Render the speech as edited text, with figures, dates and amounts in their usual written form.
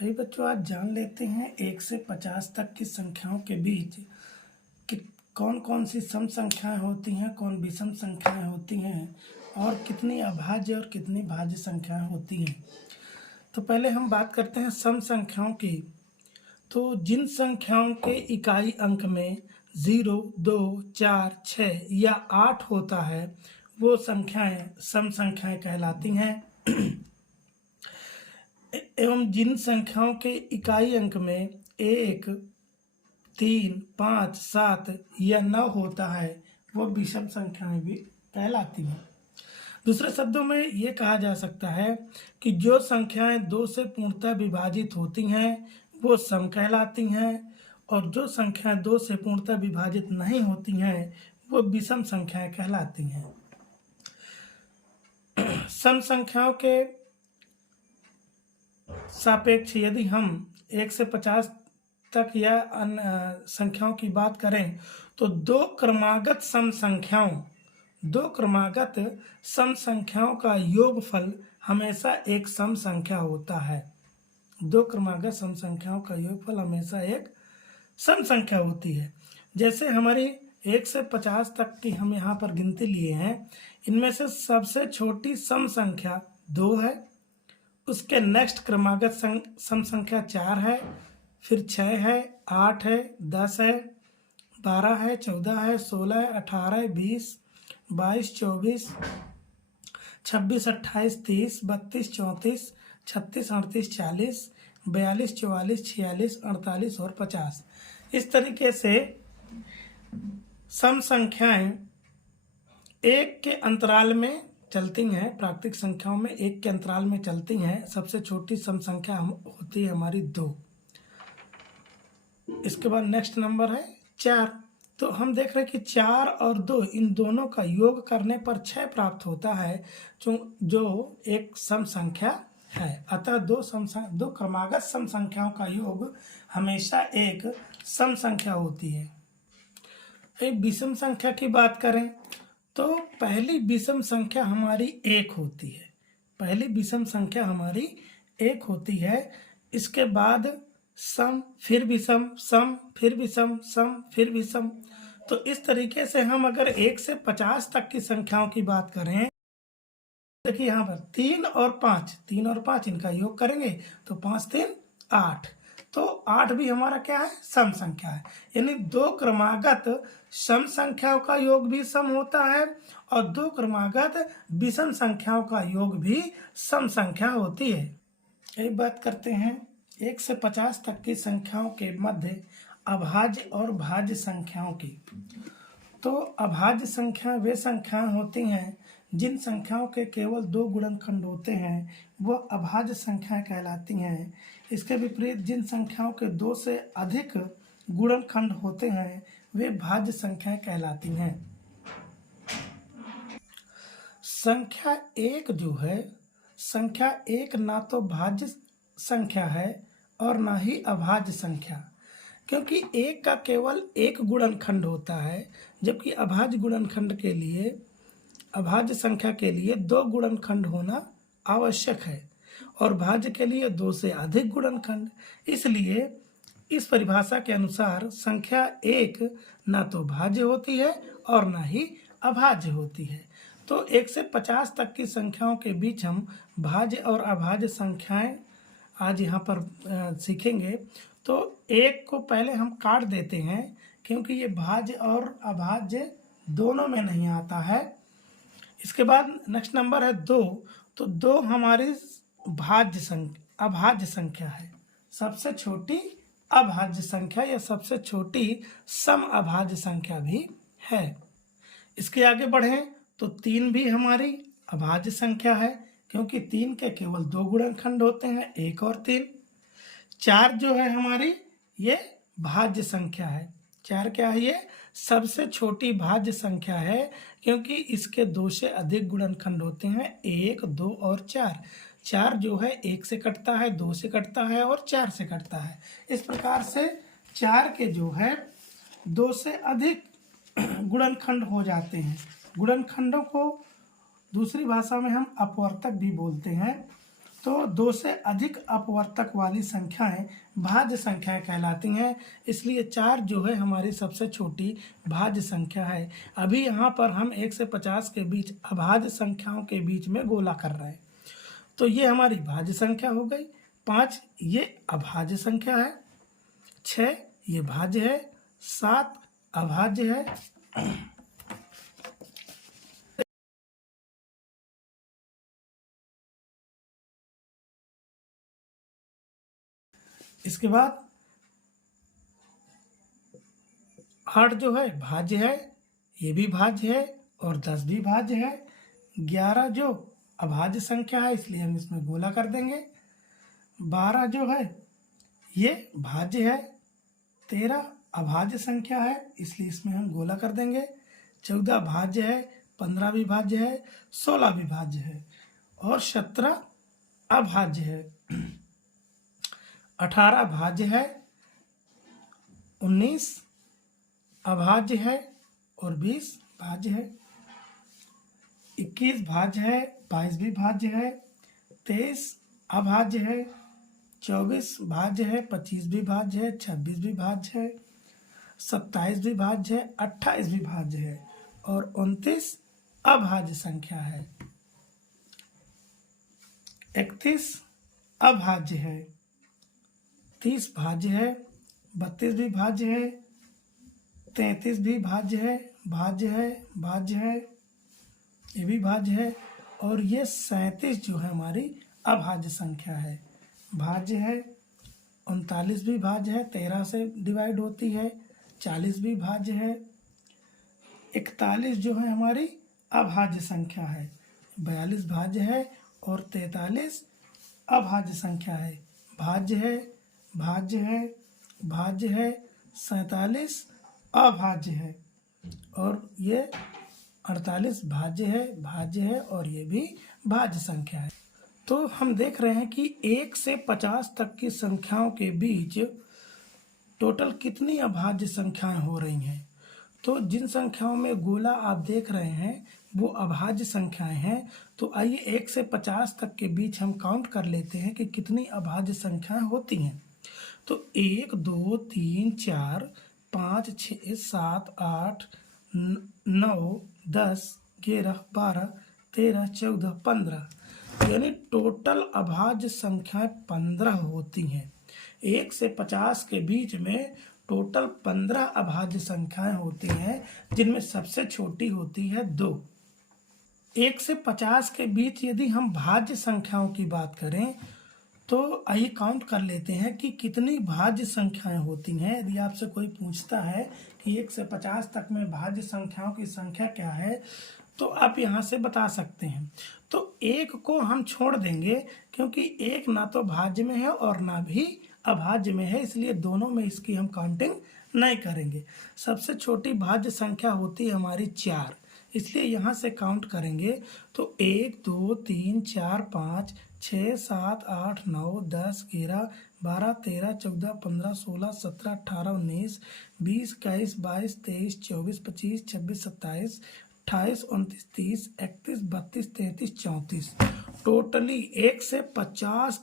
भाई बच्चों, आज जान लेते हैं 1 से 50 तक की संख्याओं के बीच कि कौन कौन सी सम संख्याएं होती हैं, कौन विषम संख्याएं होती हैं और कितनी अभाज्य और कितनी भाज्य संख्याएं होती हैं। तो पहले हम बात करते हैं सम संख्याओं की। तो जिन संख्याओं के इकाई अंक में 0, 2, 4, 6 या 8 होता है वो संख्याएं सम संख्याएं कहलाती हैं। एवं जिन संख्याओं के इकाई अंक में 1, 3, 5, 7 या 9 होता है वो विषम संख्याएं भी कहलाती हैं। दूसरे शब्दों में ये कहा जा सकता है कि जो संख्याएं 2 से पूर्णतः विभाजित होती हैं वो सम कहलाती हैं और जो संख्याएं 2 से पूर्णतः विभाजित नहीं होती हैं वो विषम संख्याएं कहलाती हैं। सम संख्याओं के सापेक्ष यदि हम 1 से 50 तक या अन्य संख्याओं की बात करें तो दो क्रमागत सम संख्याओं का योगफल हमेशा एक सम संख्या होता है। दो क्रमागत सम संख्याओं का योगफल हमेशा एक सम संख्या होती है। जैसे हमारी 1 से 50 तक की हम यहाँ पर गिनती लिए हैं, इनमें से सबसे छोटी सम संख्या 2 है, उसके नेक्स्ट क्रमागत सम संख्या 4 है, फिर 6 है, 8 है, 10 है, 12 है, 14 है, 16 है, 18 है, 20, 22, 24, 26, 28, 30, 32, 34, 36, 38, 40, 42, 44, 46, 48 और 50। इस तरीके से सम संख्याएं एक के अंतराल में चलती हैं। प्राकृतिक संख्याओं में एक के अंतराल में चलती हैं। सबसे छोटी सम संख्या होती है हमारी 2। इसके बाद नेक्स्ट नंबर है 4। तो हम देख रहे हैं कि 4 और 2 इन दोनों का योग करने पर 6 प्राप्त होता है, जो एक सम संख्या है। अतः दो क्रमागत सम संख्याओं का योग हमेशा एक सम संख्या होती है। एक विषम संख्या की बात करें तो पहली विषम संख्या हमारी 1 होती है। पहली विषम संख्या हमारी 1 होती है। इसके बाद सम, फिर विषम, सम, फिर विषम, सम, फिर विषम। तो इस तरीके से हम अगर 1 से 50 तक की संख्याओं की बात करें, देखिए यहाँ पर 3 और 5 इनका योग करेंगे तो 5 3 8। तो 8 भी हमारा क्या है? सम संख्या है। यानी दो क्रमागत सम संख्याओं का योग भी सम होता है और दो क्रमागत विषम संख्याओं का योग भी सम संख्या होती है। एक बात करते हैं 1 से 50 तक की संख्याओं के मध्य अभाज्य और भाज्य संख्याओं की। तो अभाज्य संख्या वे संख्याएं होती हैं जिन संख्याओं के केवल 2 गुणनखंड होते हैं वह अभाज्य संख्याएं कहलाती हैं। इसके विपरीत जिन संख्याओं के 2 से अधिक गुणनखंड होते हैं वे भाज्य संख्याएं कहलाती हैं। संख्या 1 जो है, संख्या 1 ना तो भाज्य संख्या है और ना ही अभाज्य संख्या, क्योंकि 1 का केवल 1 गुणनखंड होता है, जबकि अभाज्य गुणनखंड के लिए, अभाज्य संख्या के लिए 2 गुणनखंड होना आवश्यक है और भाज्य के लिए 2 से अधिक गुणनखंड। इसलिए इस परिभाषा के अनुसार संख्या 1 ना तो भाज्य होती है और ना ही अभाज्य होती है। तो 1 से 50 तक की संख्याओं के बीच हम भाज्य और अभाज्य संख्याएं आज यहाँ पर सीखेंगे। तो 1 को पहले हम काट देते हैं क्योंकि ये भाज्य और अभाज्य दोनों में नहीं आता है। इसके बाद नेक्स्ट नंबर है 2। तो 2 हमारी अभाज्य संख्या है, सबसे छोटी अभाज्य संख्या या सबसे छोटी सम अभाज्य संख्या भी है। इसके आगे बढ़ें तो 3 भी हमारी अभाज्य संख्या है क्योंकि 3 के केवल 2 गुणनखंड होते हैं, 1 और 3। 4 जो है हमारी ये भाज्य संख्या है। 4 क्या है? ये सबसे छोटी भाज्य संख्या है क्योंकि इसके 2 से अधिक गुणनखंड होते हैं, 1, 2 और 4। 4 जो है 1 से कटता है, 2 से कटता है और 4 से कटता है। इस प्रकार से 4 के जो है 2 से अधिक गुणनखंड हो जाते हैं। गुणनखंडों को दूसरी भाषा में हम अपवर्तक भी बोलते हैं। तो 2 से अधिक अपवर्तक वाली संख्याएं भाज्य संख्याएं कहलाती हैं, इसलिए 4 जो है हमारी सबसे छोटी भाज्य संख्या है। अभी यहाँ पर हम 1 से 50 के बीच अभाज्य संख्याओं के बीच में गोला कर रहे हैं। तो ये हमारी भाज्य संख्या हो गई, 5 ये अभाज्य संख्या है, 6 ये भाज्य है, 7 अभाज्य है, इसके बाद 8 जो है भाज्य है, ये भी भाज्य है और 10 भी भाज्य है। 11 जो अभाज्य संख्या है इसलिए हम इसमें गोला कर देंगे। 12 जो है ये भाज्य है, 13 अभाज्य संख्या है इसलिए इसमें हम गोला कर देंगे। 14 भाज्य है, 15 भी भाज्य है, 16 भी भाज्य है और 17 अभाज्य है। 18 भाज्य है, 19 अभाज्य है और 20 भाज्य है। 21 भाज्य है, 22 भी भाज्य है, 23 अभाज्य है, 24 भाज्य है, 25 भी भाज्य है, 26 भी भाज्य है, 27 भी भाज्य है, 28 भी भाज्य है और 29 अभाज्य संख्या है। 31 अभाज्य है, 30 भाज्य है, 32 भी भाज्य है, 33 भी भाज्य है, भाज्य है, ये भी भाज्य है और ये 37 जो है हमारी अभाज्य संख्या है, भाज्य है। 39 भी भाज्य है, 13 से डिवाइड होती है, 40 भी भाज्य है। 41 जो है हमारी अभाज्य संख्या है, 42 भाज्य है और 43 अभाज्य संख्या है, भाज्य है, भाज्य है, भाज्य है, 47 अभाज्य है और ये 48 भाज्य है और ये भी भाज्य संख्या है। तो हम देख रहे हैं कि 1 से 50 तक की संख्याओं के बीच टोटल कितनी अभाज्य संख्याएं हो रही हैं। तो जिन संख्याओं में गोला आप देख रहे हैं वो अभाज्य संख्याएं हैं। तो आइए 1 से 50 तक के बीच हम काउंट कर लेते हैं कि कितनी अभाज्य संख्याएं होती हैं। तो 1 2 3 4 5 6 7 8 9 10 11 12 13 14 15 यानी टोटल अभाज्य संख्याएं 15 होती हैं। 1 से 50 के बीच में टोटल 15 अभाज्य संख्याएं होती हैं, जिनमें सबसे छोटी होती है 2। 1 से 50 के बीच यदि हम भाज्य संख्याओं की बात करें तो आइए काउंट कर लेते हैं कि कितनी भाज्य संख्याएं होती हैं। यदि आपसे कोई पूछता है कि 1 से 50 तक में भाज्य संख्याओं की संख्या क्या है तो आप यहाँ से बता सकते हैं। तो 1 को हम छोड़ देंगे क्योंकि 1 ना तो भाज्य में है और ना भी अभाज्य में है, इसलिए दोनों में इसकी हम काउंटिंग नहीं करेंगे। सबसे छोटी भाज्य संख्या होती है हमारी 4, इसलिए यहाँ से काउंट करेंगे तो 1 2 3 4 5 6 7 8 9 10 11 12 13 14 15 16 17 18 19 20 21 22 23 24 25 26 27 28 29 30 31 32 33 34 टोटली 1 से 50